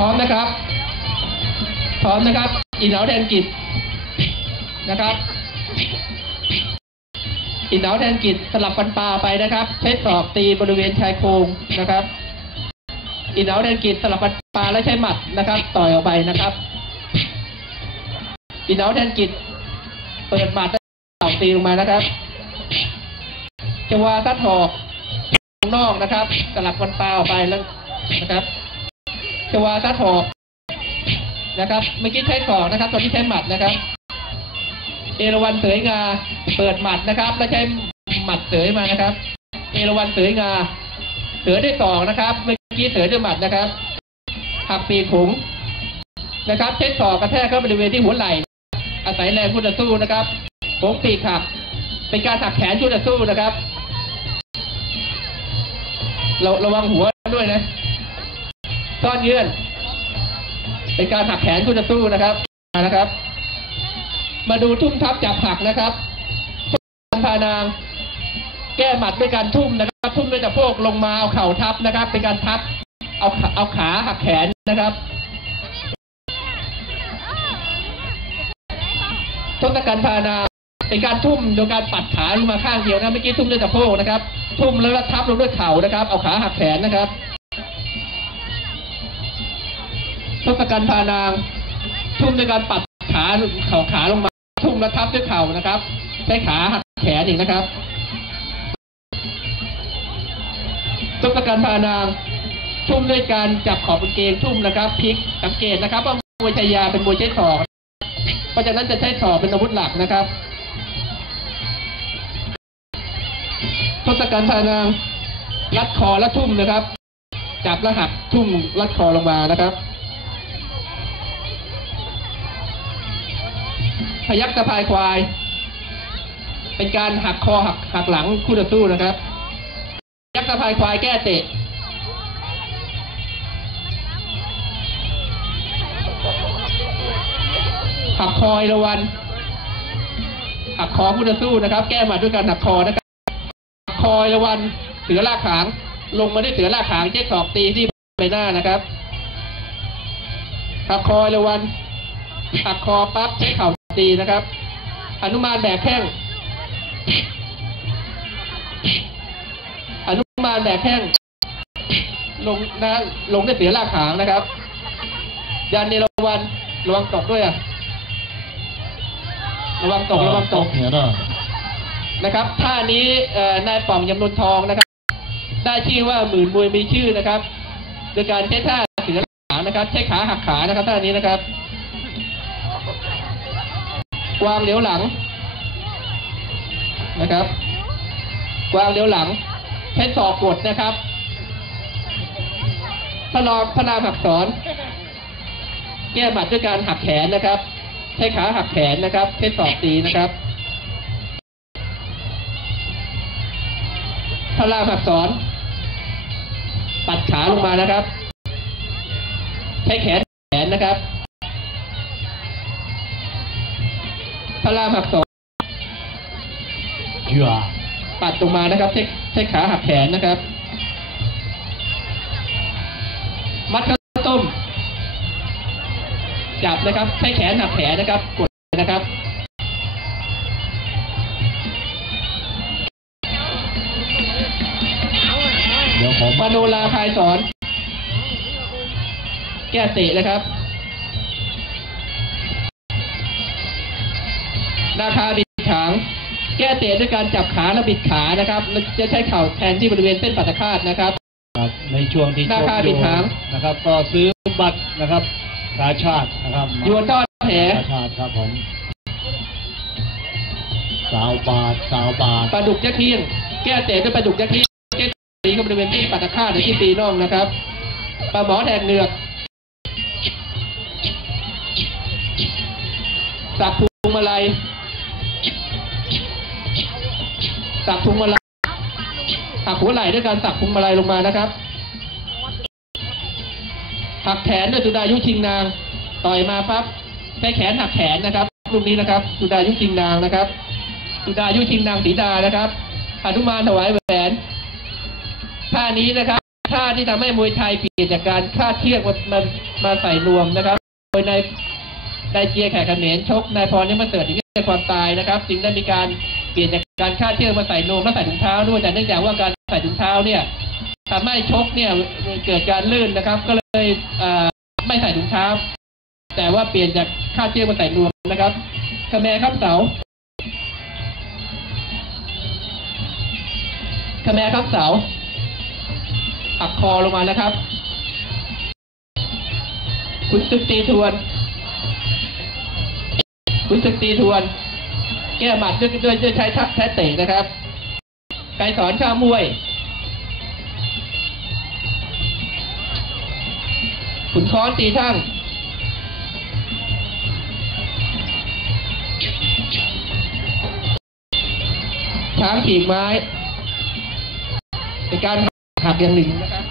ร้อมนะครับ พร้อมนะครับ อีเหนาแดนกิจนะครับ อีเหนาแดนกิจสลับฟันปลาไปนะครับ ใช้ศอกตีบริเวณชายโครงนะครับ อีเหนาแดนกิจสลับฟันปลาและใช้หมัดนะครับ ต่อยออกไปนะครับ อีเหนาแดนกิจเปิดหมัดแล้วเข่าตีลงมานะครับจังหวะซัดหอกนอกนะครับ สลับฟันปลาออกไปแล้วนะครับ จังหวะซัดหอกนะครับเมื่อกี้ใช้ศอกนะครับ ตอนนี้ใช้หมัดนะครับ เอราวันเสยงาเปิดหมัดนะครับ แล้วใช้หมัดเสยมานะครับ เอราวันเสยงา เสือด้วยศอกนะครับ เมื่อกี้เสือด้วยหมัดนะครับหักปีกขุงนะครับใช้ศอกกระแทกเข้าบริเวณที่หัวไหล่อาศัยแรงคู่ต่อสู้นะครับโค้งปีกหักเป็นการหักแขนคู่ต่อสู้นะครับเราระวังหัวด้วยนะ ซ่อนเยื่อน เป็นการหักแขนคู่ต่อสู้นะครับมานะครับ มาดูทุ่มทับจับหักนะครับพานาง แก้หมัดด้วยการทุ่มนะครับ ทุ่มด้วยตะโพกลงมาเอาเข่าทับนะครับ เป็นการทับเอาเอาขาหักแขนนะครับทศกัณฐ์พานาเป็นการทุ่มโดยการปัดขาลงมาข้างเดียวนะเมื่อกี้ทุ่มด้วยตะโพกนะครับ ทุ่มแล้วทับลงด้วยเข่านะครับ เอาขาหักแขนนะครับ ทศกัณฐ์พานาง ทุ่มด้วยการปัดขาเข่าขาลงมา ทุ่มแล้วทับด้วยเข่านะครับ ใช้ขาหักแขนอีกนะครับทศกัณฐ์พานาง ทุ่มด้วยการจับขอบกางเกงทุ่มนะครับพลิกสังเกตนะครับว่ามวยชายาเป็นมวยใช้ศอกเพราะฉะนั้นจะใช้ศอกเป็นอาวุธหลักนะครับทศกัณฐ์พานางรัดคอและทุ่มนะครับ จับแล้วหักทุ่มรัดคอลงมานะครับ พยักสะพายควาย เป็นการหักคอหักหักหลังคู่ต่อสู้นะครับ พยักสะพายควายแก้เตะหักคอยระวันหักคอคู่ต่อสู้นะครับ แก้มาด้วยการหักคอนะครับหักคอยระวันเสือลากขาง ลงมาด้วยเสือลากขางเจ๊ศอกตีที่ใบหน้านะครับหักคอยระวันหักคอปั๊บใช้เข่า ตีนะครับ อนุมานแบกแข้ง อนุมานแบกแข้ง ลงนะลงด้วยเสือลากขางนะครับยันเนรวันระวังตกด้วยอะระวังตกระวังตกเนี่ยนะนะครับท่านี้เอ่อนายป่องยำนนทองนะครับ ได้ชื่อว่าหมื่นมวยมีชื่อนะครับ โดยการใช้ท่าเสือขานะครับ ใช้ขาหักขานะครับท่านี้นะครับ วางเหลียวหลังนะครับวางเหลียวหลังใช้ศอกกดนะครับพระรองพระรามหักศรแก้บัตรด้วยการหักแขนนะครับ ใช้ขาหักแขนนะครับใช้ศอกตีนะครับพระรามหักศรปัดขาลงมานะครับ ใช้แขนแขนนะครับ พระรามหักศรเหยื่อปัดลงมานะครับใช้ใช้ขาหักแขนนะครับ มัดข้าวต้ม จับนะครับใช้แขนหักแขนนะครับ กดนะครับเดี๋ยวผมมโนราพายสอน แก้เตะนะครับ นาคาบิดขาง แก้เตะด้วยการจับขาและบิดขานะครับแล้วจะใช้เข่าแทนที่บริเวณเส้นปัตตคาตนะครับครับในช่วงที่ราคาชมปิดอยู่ถามนะครับ ก็ซื้อบัตรนะครับกาชาตินะครับยวนต้อนแหกาชาติครับผมสาวบาทสาวบาทปลาดุกยักษ์เที่ยงแก้เตะด้วยปลาดุกยักษ์เที่ยงแก้ตีเข้าบริเวณที่ปัตตคาตหรือที่ปีน่องนะครับปลาหมอแทงเหนือกสับพุงมาลัย สับพุงมาลัยหักหัวไหล่ด้วยการสับพุงมาลัยลงมานะครับหักแขนด้วยสุดายุชิงนาง ต่อยมาปั๊บใช้แขนหักแขนนะครับลูกนี้นะครับสุดายุชิงนางนะครับสุดายุชิงนางสีดานะครับหนุมานถวายแหวนท่านี้นะครับท่าที่ทำให้มวยไทยเปลี่ยนจากการคาดเชือกมามามาใส่รวมนะครับ โดยในในเจียแขกเขมรชกนายพรนี่มาเสิร์ตถึงแก่ความตายนะครับ จึงได้มีการ เปลี่ยนจากการคาดเชือกมาใส่นวมและใส่ถุงเท้าด้วยแต่เนื่องจากว่าการใส่ถุงเท้าเนี่ยทำให้ชกเนี่ยเกิดการลื่นนะครับ ก็เลยไม่ใส่ถุงเท้า แต่ว่าเปลี่ยนจากคาดเชือกมาใส่นวมนะครับขแมครับเสาขแมครับเสาปักคอลงมานะครับ คุณศึกตีทวน คุณศึกตีทวน แก้หมัดด้วยด้วยใช้ทักแท้เตะนะครับ ไกรสอนข้ามวย ขุนค้อนตีช่างช้างฉีกไม้ เป็นการหักอย่างหนึ่งนะครับ